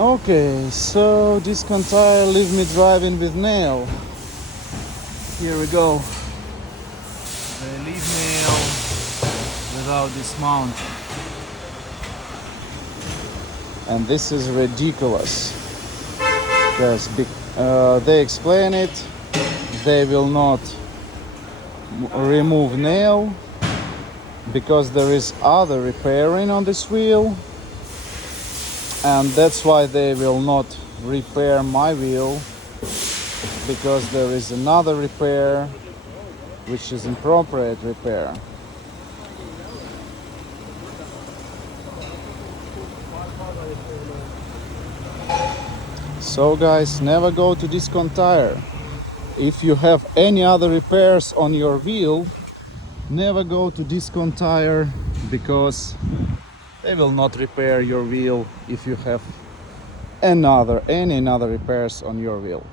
Okay, so Discount Tire leave me driving with nail. Here we go. They leave nail without dismount. And this is ridiculous. Because they explain it, they will not remove nail because there is other repairing on this wheel, and that's why they will not repair my wheel, because there is another repair which is appropriate repair. So guys, never go to Discount Tire. If you have any other repairs on your wheel, never go to Discount Tire, because they will not repair your wheel if you have any other repairs on your wheel.